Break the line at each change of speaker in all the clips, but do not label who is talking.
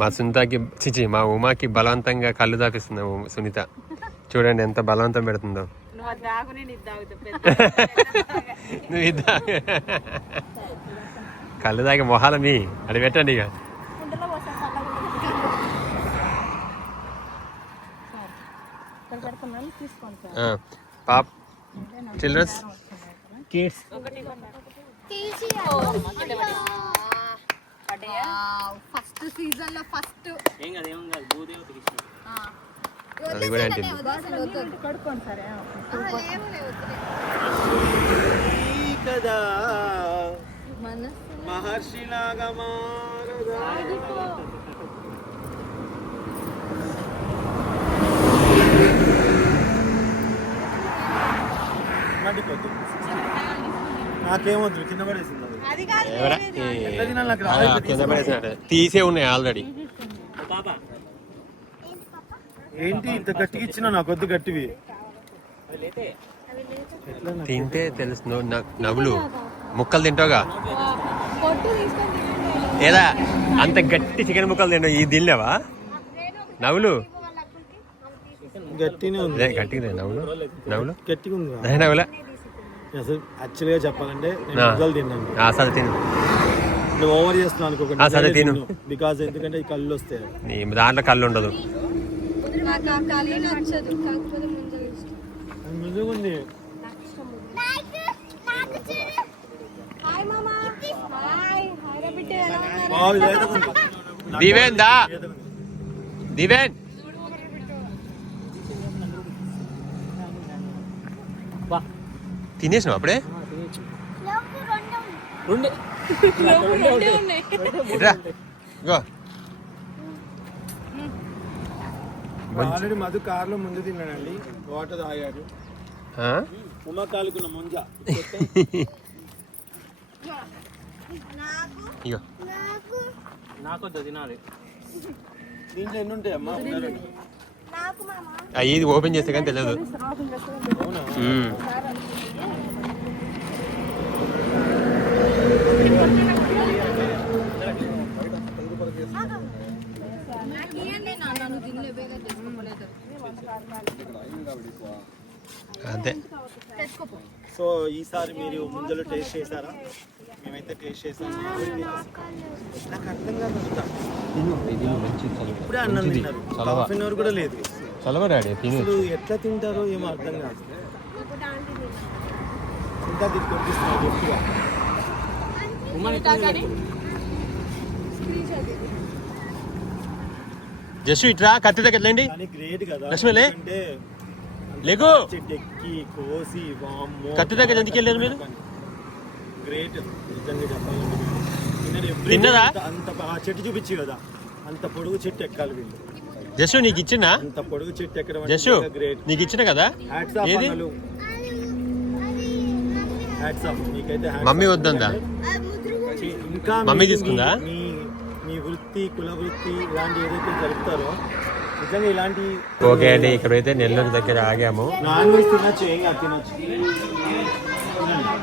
మా సునీతకి చిచి మా ఉమాకి బలవంతంగా కళ్ళు తాపిస్తుంది సునీత. చూడండి ఎంత బలవంతం పెడుతుందో.
నువ్వు
ఇద్దా? కళ్ళు తాగి మొహాల మీ. అది పెట్టండి ఇక. Pop children's?
కిడ్స్
ఫస్ట్ సీజన్లో ఫస్ట్.
ఏం కాదు ఏం కాదు భూదేవతకి ఇష్టం.
అది కూడా
కడుక్కోండి సరే
కదా
మనసు
మహర్షి లాగా నాకేమొద్దు కింద పడేసింది
తీసే ఉన్నాయి ఆల్రెడీ.
ఏంటి ఇంత గట్టిగా ఇచ్చినా నాకు వద్దు గట్టివి?
తింటే తెలుసు నువ్వు న- నవ్వులు. ముక్కలు తింటావుగా? ఏదా? అంత గట్టి చికెన్ ముక్కలు తింటావు ఈ తినలేవా నవ్వులు.
గట్టినే ఉంది.
అదే గట్టిగా నవ్వులు నవ్వులు.
గట్టిగా
నవ్వులా.
అసలు యాక్చువల్గా చెప్పాలంటే నేను. ముద్దలు తిన్నాను.
తిను.
నువ్వు ఓవర్ చేస్తున్నాను
తిను.
బికాజ్ ఎందుకంటే ఈ కళ్ళు వస్తాయి.
నీ దాంట్లో కళ్ళు ఉండదు.
నాకు ఆ కళ్ళు నచ్చదు కాకపోతే ముందు ఇష్టం
అది ముందుగా ఉంది
హాయ్ మామా హాయ్ హాయ్ రా బిడ్డ ఎలా ఉన్నారు
బాగా లేతగా ఉంది.
దివేన్ దా దివేన్ తినేసినావు అప్పుడే?
ఆల్రెడీ మధు కార్లో ముందు తిన్నాడండి. వాటర్ తాగాడు.
ఆ?
ఉమ్మ కాలుకున్న ముంజ.
ఇగో.
నాకొద్దు తినాలి. దీంట్లో ఎన్ని ఉంటాయమ్మా
ఆ, ఇది ఓపెన్ చేస్తే కానీ తెలియదు మ్మ్.
నాకు ఇవ్వండి నాన్న నువ్వు తినలే బేగా తెచ్చుకోపో
సో ఈసారి మీరు ముంజలు టేస్ట్ చేశారా? మేమైతే టేస్ట్ చేసాము నాకు అర్థం కాదు. ఇప్పుడే అన్నం తిన్నారు. హాఫ్ అన్ అవర్ కూడా లేదు.
చలవ డాడీ తిను.
అసలు ఎట్లా తింటారో ఏమో అర్థం కాదు. ఇంకా దీన్ని కొనిపిస్తున్నారు ఎక్కువ.
జస్ట్ ఇట్రా కత్తి దగ్గర లేండి
కానీ గ్రేట్ కదా
లక్ష్మి లే.
అంటే
లేకు
చెట్టు ఎక్కి కోసి వామ్మో.
కత్తి దగ్గర ఎందుకు వెళ్ళారు మీరు?
గ్రేట్
తిన్నదా?
అంత చెట్టు చూపించి కదా అంత పొడుగు చెట్టు ఎక్కాలి వీళ్ళు
నీకు ఇచ్చిందా
అంత పొడుగు చెట్టు ఎక్కడం గ్రేట్
నీకు ఇచ్చిన కదా ఏది? మమ్మీ. వద్దందా? మమ్మీ తీసుకుందా?
మీ వృత్తి కుల వృత్తి ఇలాంటి ఏదైతే జరుపుతారో నిజంగా ఇలాంటి
ఓకే అండి ఇక్కడైతే నెల్లూరు దగ్గర ఆగాము.
నాన్ వెజ్ తినొచ్చు ఏం కాదు తినొచ్చు.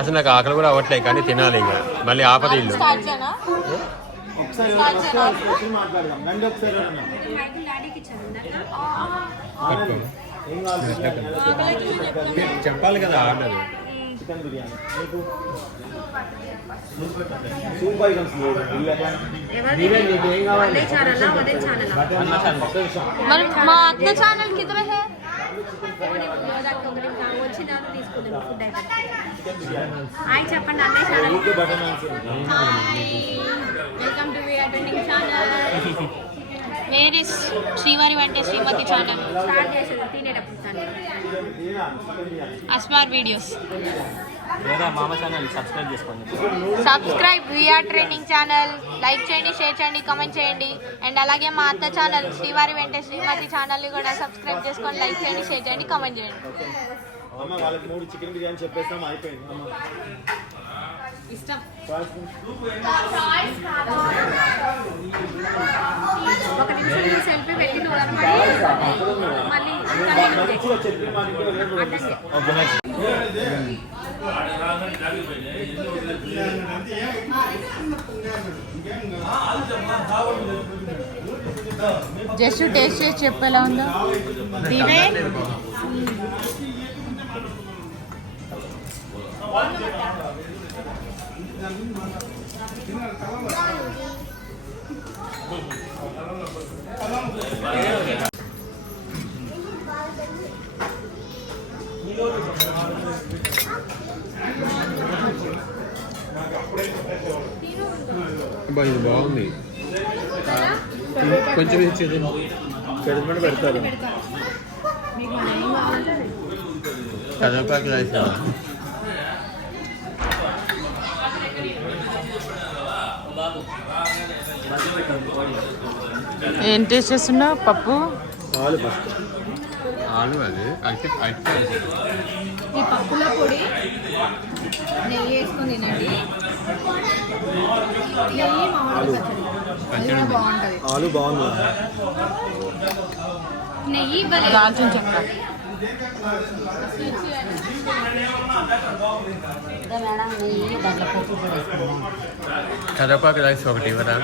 అసలు నాకు ఆకలి కూడా అవ్వట్లేదు కానీ తినాలి ఇంకా. మళ్ళీ ఆపద ఇల్లు.
ఒకసారి మాట్లాడదాం. రండి ఒకసారి. ఏం కావాలి
చెప్పాలి కదా ఆర్డర్.
చికెన్ బిర్యానీ. మీకు సూప్ ఐటమ్స్ లేదు
మరి మా అత్త ఛానల్ కింద హే?
చెప్పండి అన్నీ చాలా
ఊరికే butter naans
welcome to we attending channel where is శ్రీవారి వంటే శ్రీమతి ఛానల్
స్టార్ట్ చేసేది తినేటప్పుడు ఛానల్
అస్మార్ వీడియోస్
లేదా మామ ఛానల్ సబ్స్క్రైబ్ చేసుకోండి.
Subscribe VR training channel. Like చేయండి షేర్ చేయండి కామెంట్ చేయండి. అండ్ అలాగే మా అత్త ఛానల్ శ్రీవారి వెంటే శ్రీమతి ఛానల్ని కూడా సబ్స్క్రైబ్ చేసుకొని లైక్ చేయండి షేర్ చేయండి కామెంట్ చేయండి.
అమ్మ వాళ్ళకి మూడు చికెన్ బిర్యానీ చెప్పేస్తాం అయిపోయింది. అమ్మ.
ఇష్టం.
First,
ఒక నిమిషం సెల్ఫీ పెట్టి మళ్ళీ
జస్ట్ టేస్ట్ చేసి చెప్పు ఎలా ఉందో
అబ్బా, ఇది బాగుంది. కొంచెం ఇచ్చేది.
పెడతారు పెడతారు.
కరివేపాకు రైస్
ఏం టేస్ట్ చేస్తున్నావు? పప్పు?
చాలు ఫస్ట్
ఆలు అది. అయితే అయితే
ఈ పప్పుల పొడి నెయ్యి వేసుకొని తినండి. నెయ్యి మామిడి పచ్చడి అది కూడా బాగుంటుంది
ఆలు బాగుంది
నెయ్యి ఇవ్వలేదు
దాల్చిన చెక్క
కరివేపాకు రైస్ ఒకటి ఇవ్వరా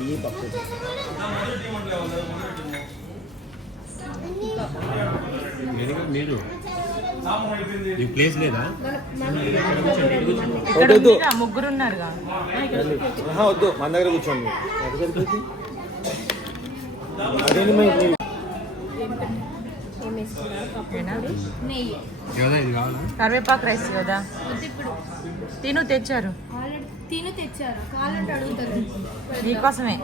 నెయ్యి పప్పు.
మీరు ఈ ప్లేస్ లేదా?
వద్దు,
ముగ్గురు
వద్దు మన దగ్గర కూర్చోండి.
కరివేపాకు రైస్ కదా. తిను తెచ్చారు.
ఆల్రెడీ తిని తెచ్చారు. కావాలంటే అడుగుతారు.
నీకోసమే.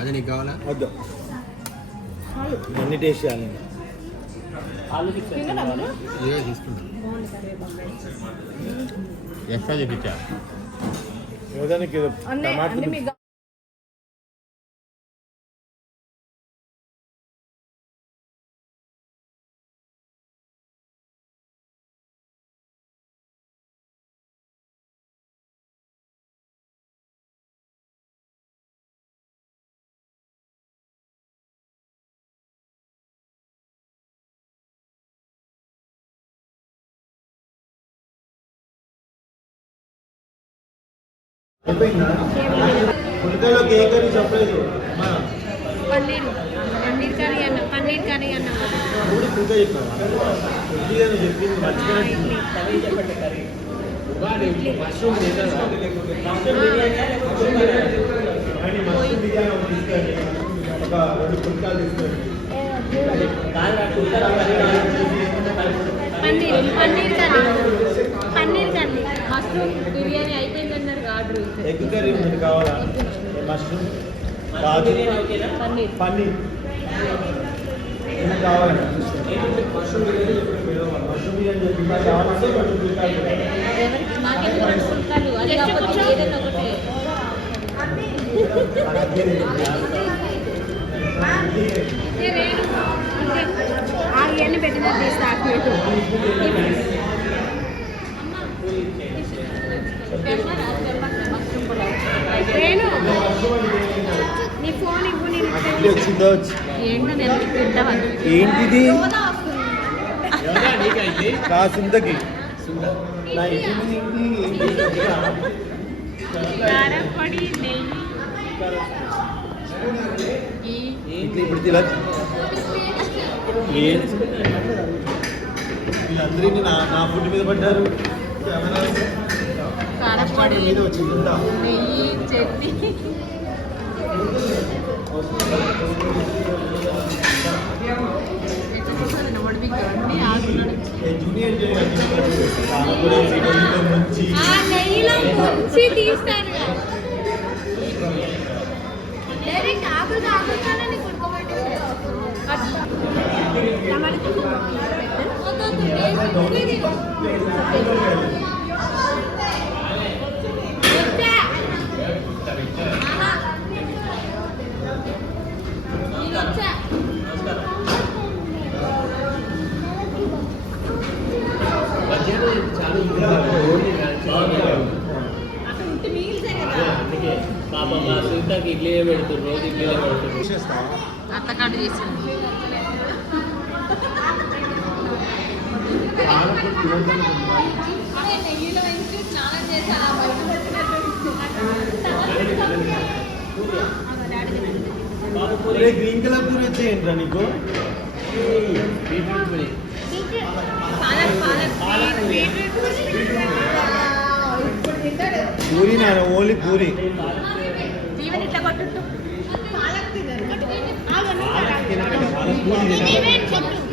అదే నాకు
కావాలా?
వద్దు. అన్ని టేస్ట్ చేయాలి.
ఎక్స్ట్రా
ఏదానికి టమాటా పుట్టకాయలోకి ఏ కర్రీ చెప్పలేదు.
పన్నీర్. పన్నీర్ కర్రీ అన్న పన్నీర్ కర్రీ అన్న.
చెప్పింది మష్రూమ్ బిర్యానీ ఒకటి తీసుకోండి ఒక రెండు పుట్టకాయలు తీసుకోండి
paneer paneer curry paneer curry mushroom biryani అయిపోయిందన్నారు order
egg curry మీకు కావాలా? మష్రూమ్? కాజు
పన్నీర్.
పన్నీర్. కావాలండి మష్రూమ్ బిర్యానీ మష్రూమ్ బిర్యానీ చెప్పి కావాలంటే మష్రూమ్ బిర్యానీ
ఒకటే. పెట్టిన నీ
ఏంటిది? కా సుందకి. నా ఇంటిది ఏంటి
కారపొడి నెయ్యి
ఇట్లా ఇప్పుడు ఇలా ఏంటి వీళ్ళందరూ నా నా ఫుడ్ మీద పడ్డారు. పొడి
నెయ్యి చట్నీ
నెయ్యిలో ముంచి
తీస్తాను డైరెక్ట్ ఆకులు కాకుండానే కుడుకోబట్టి అట్లా
అత్తకాడు చేసింది.
గ్రీన్ కలర్ పూరి వచ్చేయండి నీకు? పూరి నాన్న ఓన్లీ పూరి.
ఇట్లా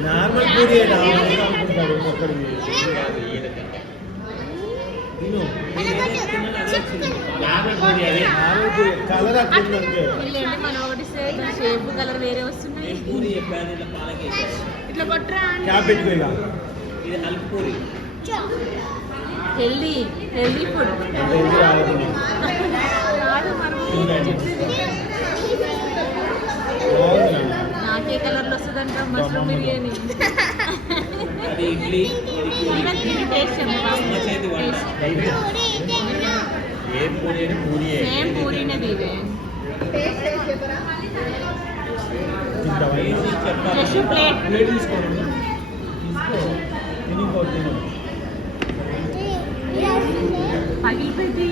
normal puri colour
shape colour వేరే వస్తున్నాయి. ఇట్లా కొట్టరా? Healthy healthy food. కాదు. నాకే కలర్లో వస్తుందంట మష్రూమ్ బిర్యానీ. సేమ్
తింటావా ఇక?
ఫ్రెష్ ప్లేట్
తీసుకోండి.
పగిలిపోయింది.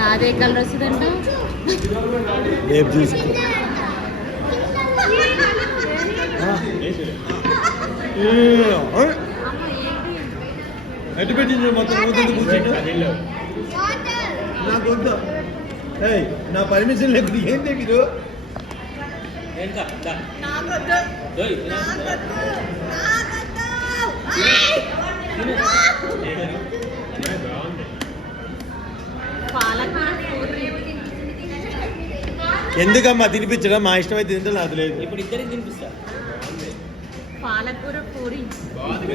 నాదే కలర్ వస్తుందంట
రేపు చూసుకో. ఎటు పెట్టింది మొత్తం కూతురు కూర్చుంటు? నాకు వద్దు. ఏయ్ నా పర్మిషన్ లేదు ఏంటి మీరు? ఎందుకమ్మా తినిపించడం? మా ఇష్టం అయితే తింటే నాకు లేదు
ఇప్పుడు ఇద్దరికి తినిపిస్తా.
పాలకూర పూరి. కాంతది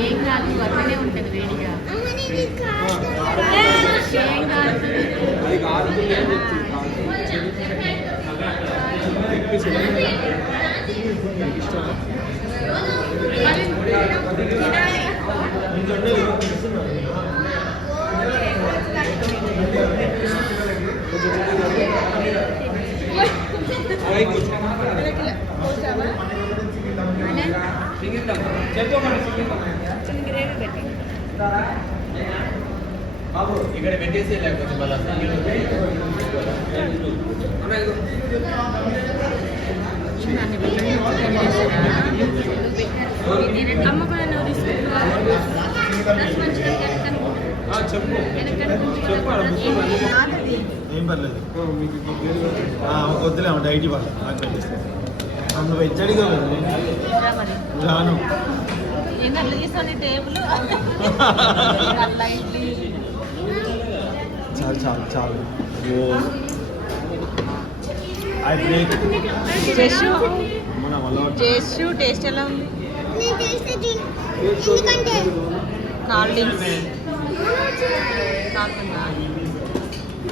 ఏం కాదు అట్లనే ఉంటుంది వేడిగా. ఏం కాదు
ఇక్కడ పెట్టేసి లేకపోతే
అమ్మ కూడా నువ్వు తీసుకుంటున్నావా
చెప్పు.
ఏం పర్లేదు. ఆ, వద్దులే అమ్మ డైట్ ఇవ్వాలి. నువ్వు వెచ్చడిగా
మరి?
రాను. చాలు చాలు చాలు.
చేసు టేస్ట్ ఎలా ఉంది? కాకుండా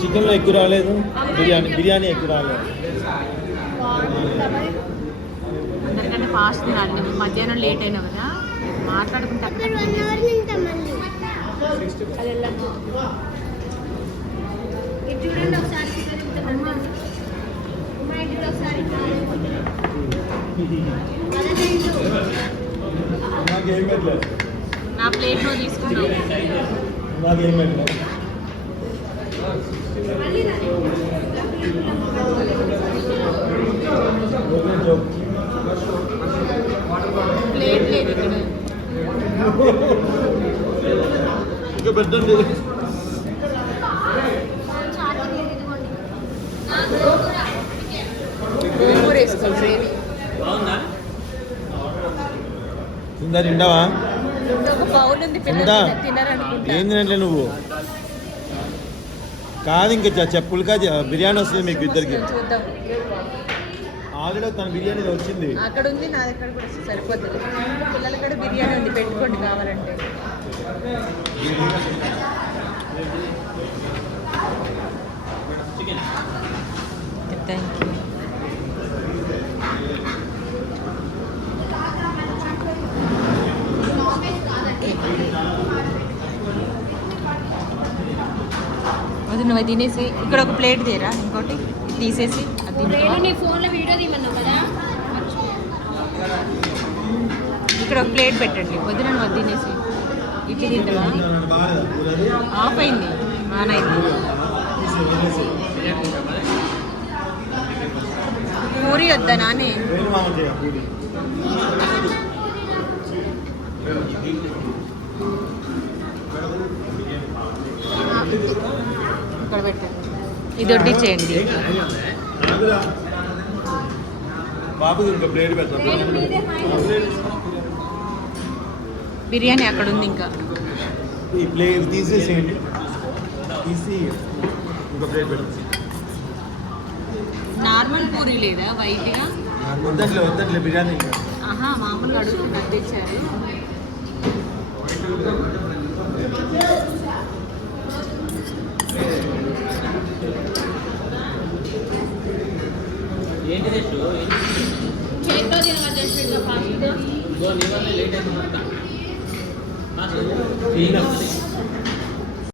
చికెన్లో ఎక్కువ రాలేదు. బిర్యానీ బిర్యానీ ఎక్కువ రాలేదు.
ఫాస్ట్ తినాలి మధ్యాహ్నం లేట్ అయినా కదా. మాట్లాడుకుంటే
అక్కడ వన్ అవర్ తింటాం మళ్ళీ. ఇది చూడండి ఒకసారి చికెన్ తింటాం మా ఇంటికి ఒకసారి అదే తింటూ
నాకేం పెట్టలేదు
నా ప్లేట్ నువ్వు తీసుకున్నావు.
నాకేం పెట్టలేదు
ప్లేట్ లేదు ఇక్కడ
ఇంకా పెట్టండి
గోంగూర వేసుకో గ్రేవీ
బాగుందా
ఇందా తింటావా
ఒక బౌల్ ఉంది
ఉందా?
పిల్లలు తినరనుకుంటా
ఏం తినట్లే నువ్వు? కాదు ఇంకా చెప్పులుగా బిర్యానీ వస్తుంది మీకు ఇద్దరికి.
చూద్దాం.
ఆల్రెడీ తన బిర్యానీ వచ్చింది.
అక్కడ ఉంది నా దగ్గర కూడా సరిపోతుంది. పిల్లల కూడా బిర్యానీ ఉంది పెట్టుకోండి కావాలంటే. థ్యాంక్ యూ అది నువ్వు తినేసి ఇక్కడ ఒక ప్లేట్ తీరా? ఇంకోటి తీసేసి అది
ఫోన్లో
మీరు ఒక ప్లేట్ పెట్టండి. వదిన నువ్వు అది తినేసి. ఇడ్లీ తింటావా? ఆఫ్ అయింది. ఆన్ అయింది. పూరి వద్దా నాని?
వేణు మామ చేయ పూరి
ఇక్కడ పెట్టండి ఇది వడ్డించేయండి.
బాబుకి ఇంకా ప్లేట్ పెడతాం.
బిర్యానీ అక్కడ ఉంది ఇంకా.
ఈ ప్లేట్ తీసేసేయండి. తీసి ఇంకా ప్లేట్ పెడతాం
నార్మల్ పూరి లేదా వైట్గా?
వద్దట్లే వద్దట్లే బిర్యానీ
ఆహా మామూలుగా అడుగుతున్నా తెచ్చారు.
ఏంటి
చేతితో తినగా ఫాస్ట్
లేట్ మొత్తం నాకు క్లీన్ అవుతుంది